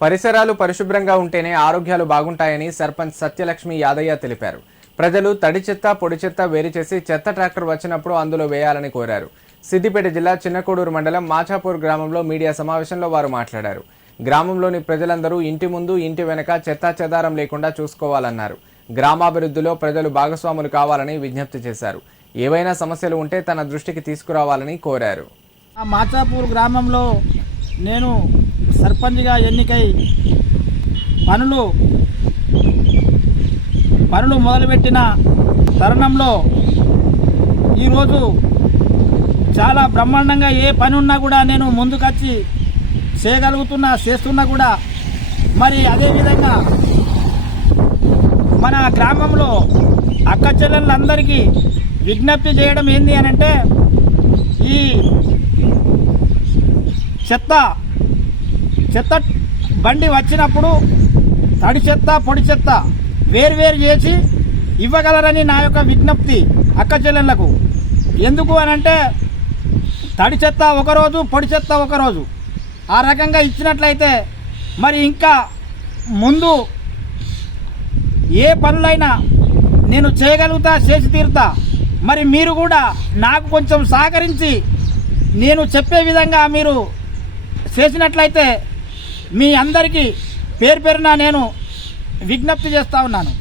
పరిసరాలు పరిశుభ్రంగా ఉంటేనే ఆరోగ్యాలు బాగుంటాయని సర్పంచ్ సత్యలక్ష్మి యాదయ్య తెలిపారు. ప్రజలు తడి చెత్త పొడి చెత్త వేరు చేసి చెత్త ట్రాక్టర్ వచ్చినప్పుడు అందులో వేయాలని కోరారు. సిద్దిపేట జిల్లా చిన్నకోడూరు మండలం మాచాపూర్ గ్రామంలో మీడియా సమావేశంలో వారు మాట్లాడారు. గ్రామంలోని ప్రజలందరూ ఇంటి ముందు ఇంటి వెనక చెత్తా చెదారం లేకుండా చూసుకోవాలన్నారు. గ్రామాభివృద్ధిలో ప్రజలు భాగస్వాములు కావాలని విజ్ఞప్తి చేశారు. ఏవైనా సమస్యలు ఉంటే తన దృష్టికి తీసుకురావాలని కోరారు. ఆ మాచాపూర్ గ్రామంలో నేను సర్పంచ్గా ఎన్నికై పనులు పనులు మొదలుపెట్టిన తరుణంలో ఈరోజు చాలా బ్రహ్మాండంగా ఏ పని ఉన్నా కూడా నేను ముందుకొచ్చి చేయగలుగుతున్నా చేస్తున్నా కూడా. మరి అదేవిధంగా మన గ్రామంలో అక్క చెల్లెళ్ళందరికీ విజ్ఞప్తి చేయడం ఏంది అని అంటే ఈ చెత్త చెత్త బండి వచ్చినప్పుడు తడి చెత్త పొడి చెత్త వేరువేరు చేసి ఇవ్వగలరని నా యొక్క విజ్ఞప్తి అక్క చెల్లెళ్ళకు. ఎందుకు అని అంటే తడి చెత్త ఒకరోజు పొడి చెత్త ఒకరోజు ఆ రకంగా ఇచ్చినట్లయితే మరి ఇంకా ముందు ఏ పనులైనా నేను చేయగలుగుతా చేసి తీరుతా. మరి మీరు కూడా నాకు కొంచెం సహకరించి నేను చెప్పే విధంగా మీరు చేసినట్లయితే మీ అందరికీ పేరు పేరున నేను విజ్ఞప్తి చేస్తా ఉన్నాను.